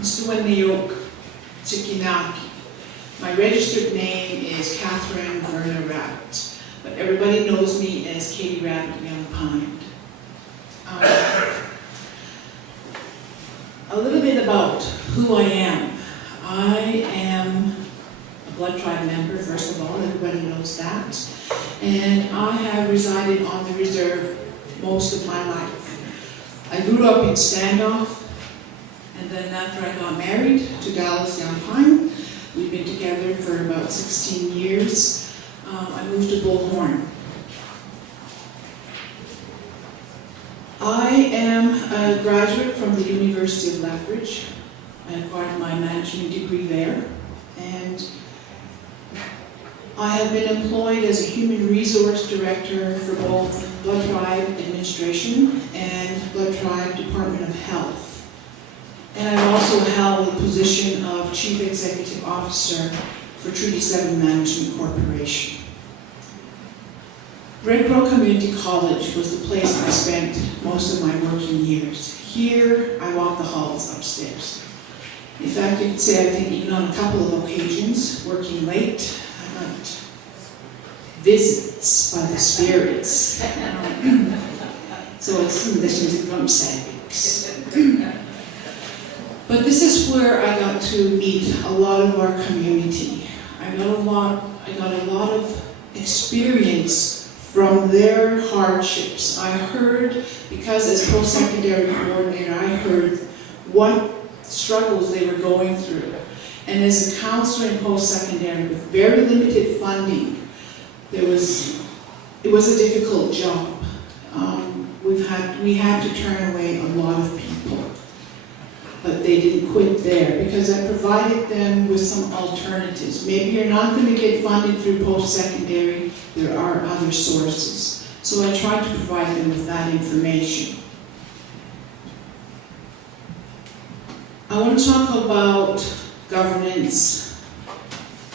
Stuaneok Chikinaki. My registered name is Catherine Verna Rabbit, but everybody knows me as Katie Rabbit Young Pine. A little bit about who I am. I am a Blood Tribe member, first of all, everybody knows that. And I have resided on the reserve most of my life. I grew up in Standoff, and then after I got married to Dallas Young Pine, we've been together for about 16 years. I moved to Bullhorn. I am a graduate from the University of Lethbridge. I acquired my management degree there, and I have been employed as a human resource director for both Blood Tribe Administration and Blood Tribe Department of Health. And I've also held the position of Chief Executive Officer for Treaty 7 Management Corporation. Red Crow Community College was the place I spent most of my working years. Here, I walk the halls upstairs. In fact, you could say, I think even on a couple of occasions, working late, I got visits by the spirits. So it's in addition to drum savings. But this is where I got to meet a lot of our community. I got a lot of experience from their hardships. I heard, because as post-secondary coordinator, I heard what struggles they were going through. And as a counselor in post-secondary with very limited funding, it was a difficult job. We had to turn away a lot of people. But they didn't quit there because I provided them with some alternatives. Maybe you're not going to get funded through post-secondary, there are other sources. So I tried to provide them with that information. I want to talk about governance,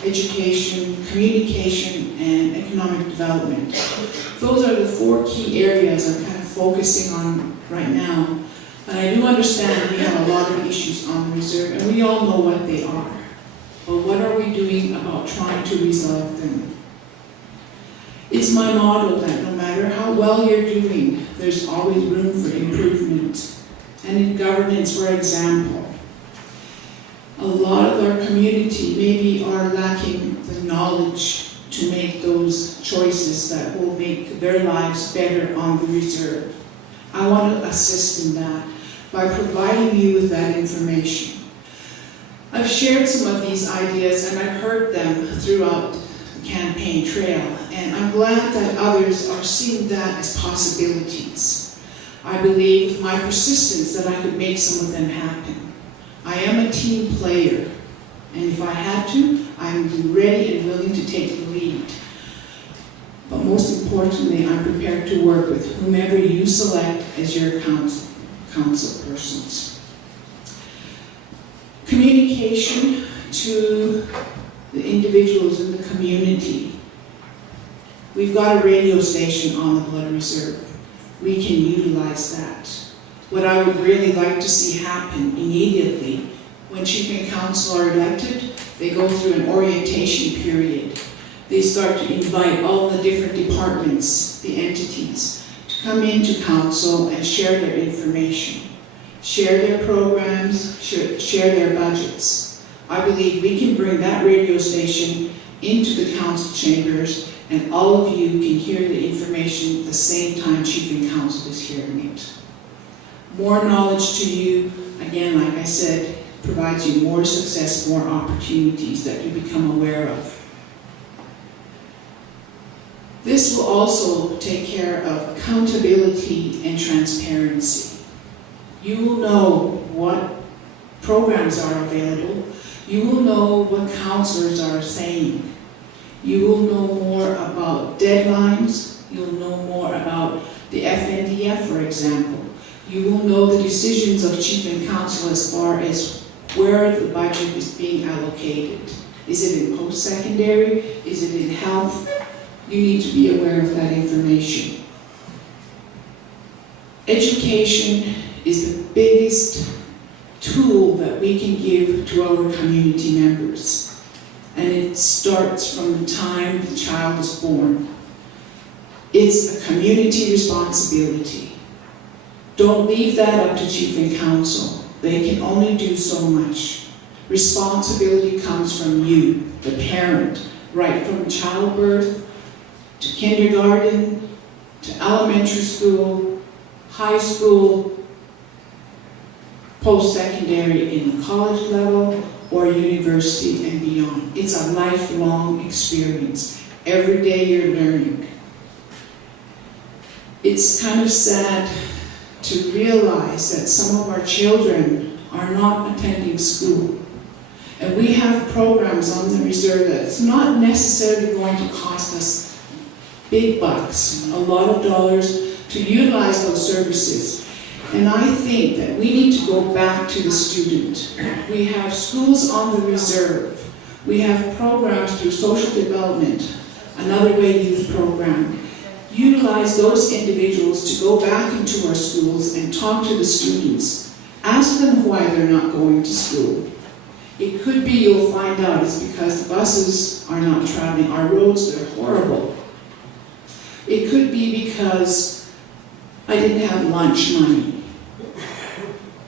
education, communication, and economic development. Those are the 4 key areas I'm kind of focusing on right now. But I do understand we have a lot of issues on the reserve, and we all know what they are. But what are we doing about trying to resolve them? It's my motto that no matter how well you're doing, there's always room for improvement. And in governance, for example, a lot of our community maybe are lacking the knowledge to make those choices that will make their lives better on the reserve. I want to assist in that by providing you with that information. I've shared some of these ideas and I've heard them throughout the campaign trail, and I'm glad that others are seeing that as possibilities. I believe with my persistence that I could make some of them happen. I am a team player, and if I had to, I'm ready and willing to take the lead. But most importantly, I'm prepared to work with whomever you select as your council persons. Communication to the individuals in the community. We've got a radio station on the Blood Reserve. We can utilize that. What I would really like to see happen immediately, when chief and council are elected, they go through an orientation period. They start to invite all the different departments, the entities, to come into council and share their information, share their programs, share their budgets. I believe we can bring that radio station into the council chambers, and all of you can hear the information at the same time chief and council is hearing it. More knowledge to you, again, like I said, provides you more success, more opportunities that you become aware of. This will also take care of accountability and transparency. You will know what programs are available. You will know what counselors are saying. You will know more about deadlines. You'll know more about the FNDF, for example. You will know the decisions of chief and council as far as where the budget is being allocated. Is it in post-secondary? Is it in health? You need to be aware of that information. Education is the biggest tool that we can give to our community members. And it starts from the time the child is born. It's a community responsibility. Don't leave that up to chief and council. They can only do so much. Responsibility comes from you, the parent, right from childbirth to kindergarten, to elementary school, high school, post-secondary in the college level, or university and beyond. It's a lifelong experience. Every day you're learning. It's kind of sad to realize that some of our children are not attending school. And we have programs on the reserve that's not necessarily going to cost us big bucks, a lot of dollars to utilize those services. And I think that we need to go back to the student. We have schools on the reserve. We have programs through social development, Another Way youth program. Utilize those individuals to go back into our schools and talk to the students. Ask them why they're not going to school. It could be you'll find out it's because the buses are not traveling. Our roads are horrible. It could be because I didn't have lunch money.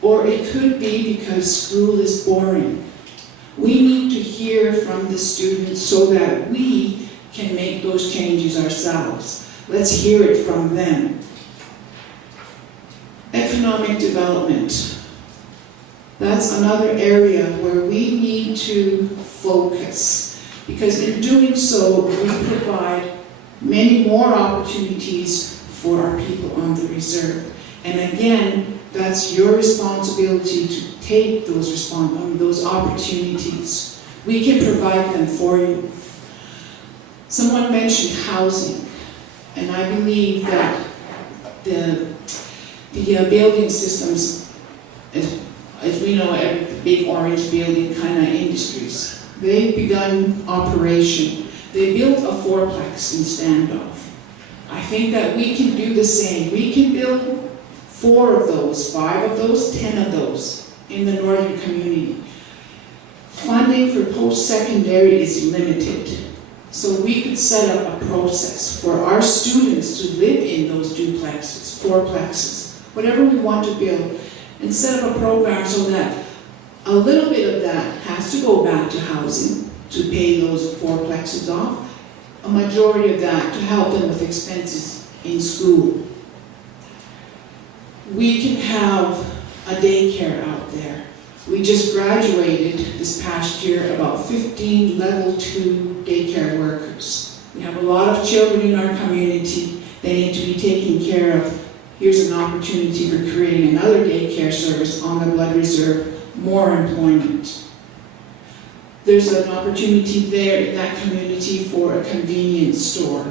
Or it could be because school is boring. We need to hear from the students so that we can make those changes ourselves. Let's hear it from them. Economic development. That's another area where we need to focus, because in doing so, we provide many more opportunities for our people on the reserve. And again, that's your responsibility to take those opportunities. We can provide them for you. Someone mentioned housing, and I believe that the building systems, as we know, the big orange building kind of industries, they've begun operation. They built a fourplex in Standoff. I think that we can do the same. We can build 4 of those, 5 of those, 10 of those in the northern community. Funding for post-secondary is limited. So we could set up a process for our students to live in those duplexes, fourplexes, whatever we want to build, and set up a program so that a little bit of that has to go back to housing to pay those fourplexes off, a majority of that to help them with expenses in school. We can have a daycare out there. We just graduated this past year about 15 level 2 daycare workers. We have a lot of children in our community. They need to be taken care of. Here's an opportunity for creating another daycare service on the Blood Reserve, more employment. There's an opportunity there in that community for a convenience store,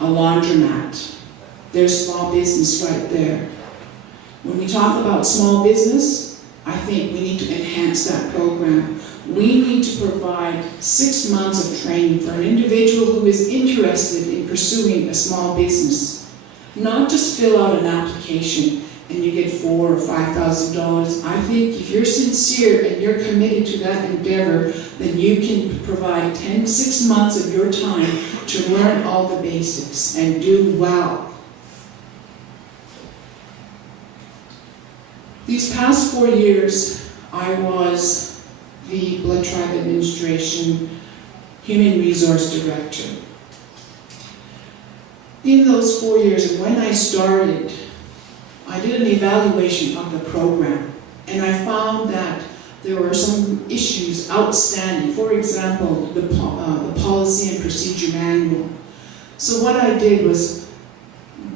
a laundromat. There's small business right there. When we talk about small business, I think we need to enhance that program. We need to provide 6 months of training for an individual who is interested in pursuing a small business. Not just fill out an application and you get $4,000 or $5,000. I think if you're sincere and you're committed to that endeavor, then you can provide 6 months of your time to learn all the basics and do well. These past 4 years, I was the Blood Tribe Administration Human Resource Director. In those 4 years, and when I started, I did an evaluation of the program, and I found that there were some issues outstanding. For example, the policy and procedure manual. So what I did was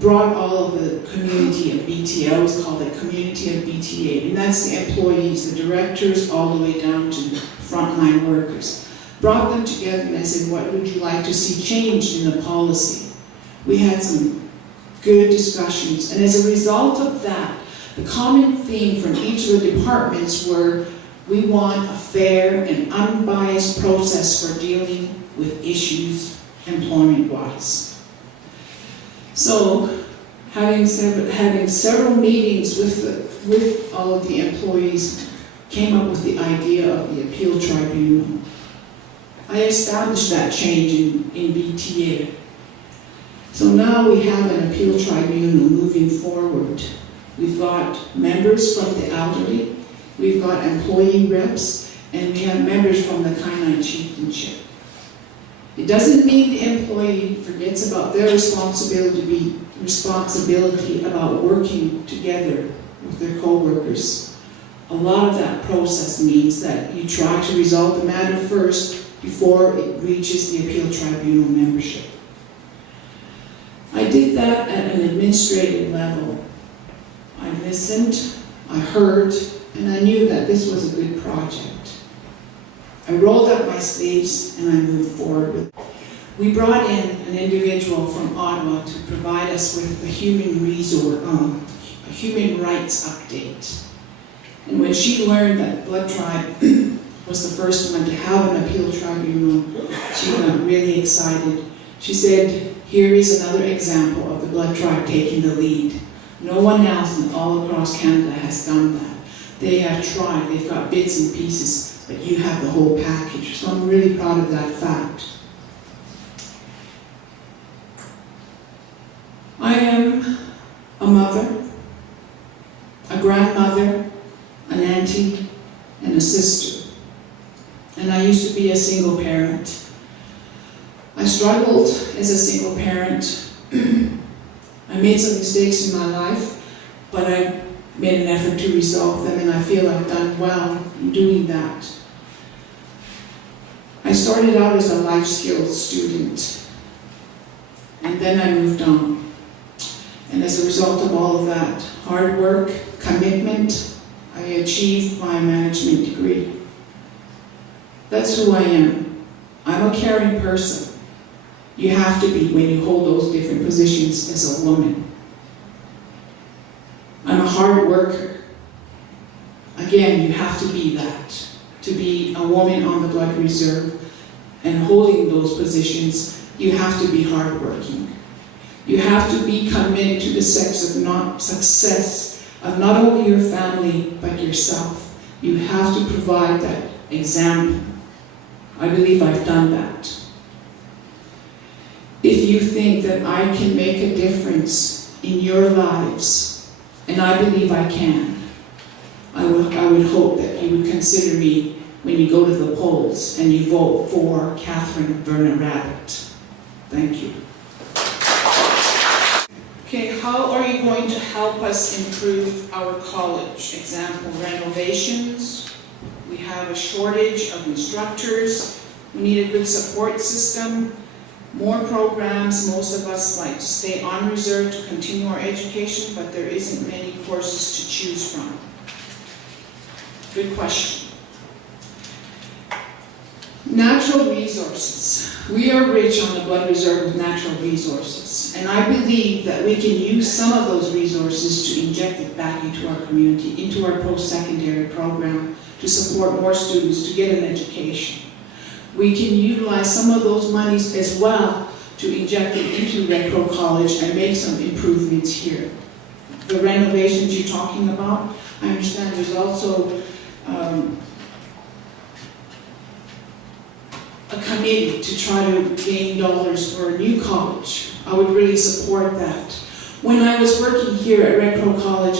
brought all of the community of BTA, I always call it community of BTA, and that's the employees, the directors, all the way down to frontline workers. Brought them together and I said, what would you like to see changed in the policy? We had some good discussions, and as a result of that, the common theme from each of the departments were, we want a fair and unbiased process for dealing with issues employment-wise. So, having several meetings with with all of the employees, came up with the idea of the appeal tribunal. I established that change in BTA. So now we have an appeal tribunal moving forward. We've got members from the elderly, we've got employee reps, and we have members from the Kainai Chieftainship. It doesn't mean the employee forgets about their responsibility about working together with their co-workers. A lot of that process means that you try to resolve the matter first before it reaches the appeal tribunal membership. I did that at an administrative level. I listened, I heard, and I knew that this was a good project. I rolled up my sleeves and I moved forward with it. We brought in an individual from Ottawa to provide us with a human rights update. And when she learned that Blood Tribe was the first one to have an appeal tribunal, she got really excited. She said, here is another example of the Blood Tribe taking the lead. No one else all across Canada has done that. They have tried, they've got bits and pieces, but you have the whole package. So I'm really proud of that fact. I am a mother, a grandmother, an auntie, and a sister. And I used to be a single parent. I struggled as a single parent. I made some mistakes in my life, but I made an effort to resolve them, and I feel I've done well in doing that. I started out as a life skills student, and then I moved on. And as a result of all of that hard work, commitment, I achieved my management degree. That's who I am. I'm a caring person. You have to be when you hold those different positions as a woman. I'm a hard worker. Again, you have to be that. To be a woman on the Blood Reserve and holding those positions, you have to be hardworking. You have to be committed to the success of not only your family, but yourself. You have to provide that example. I believe I've done that. If you think that I can make a difference in your lives, and I believe I can, I would hope that you would consider me when you go to the polls and you vote for Catherine Verna Rabbit. Thank you. Okay, how are you going to help us improve our college? Example, renovations. We have a shortage of instructors. We need a good support system. More programs. Most of us like to stay on reserve to continue our education, but there isn't many courses to choose from. Good question. Natural resources. We are rich on the Blood Reserve with natural resources, and I believe that we can use some of those resources to inject it back into our community, into our post-secondary program, to support more students to get an education. We can utilize some of those monies as well to inject it into Red Crow College and make some improvements here. The renovations you're talking about, I understand there's also a committee to try to gain dollars for a new college. I would really support that. When I was working here at Red Crow College,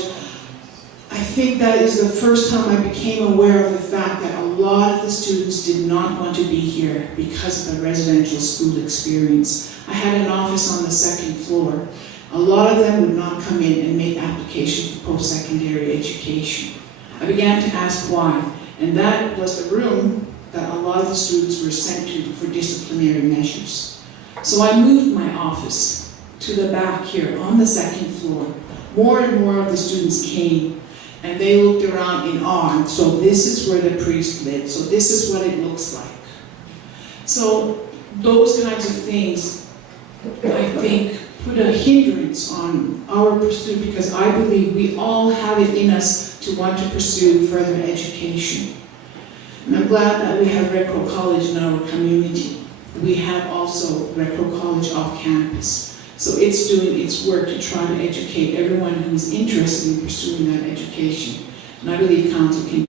I think that is the first time I became aware of the fact that a lot of the students did not want to be here because of the residential school experience. I had an office on the second floor. A lot of them would not come in and make application for post-secondary education. I began to ask why, and that was the room that a lot of the students were sent to for disciplinary measures. So I moved my office to the back here on the second floor. More and more of the students came and they looked around in awe. And so this is where the priest lived. So this is what it looks like. So those kinds of things, I think, put a hindrance on our pursuit, because I believe we all have it in us to want to pursue further education. And I'm glad that we have Red Crow College in our community. We have also Red Crow College off campus. So it's doing its work to try to educate everyone who's interested in pursuing that education. And I believe council can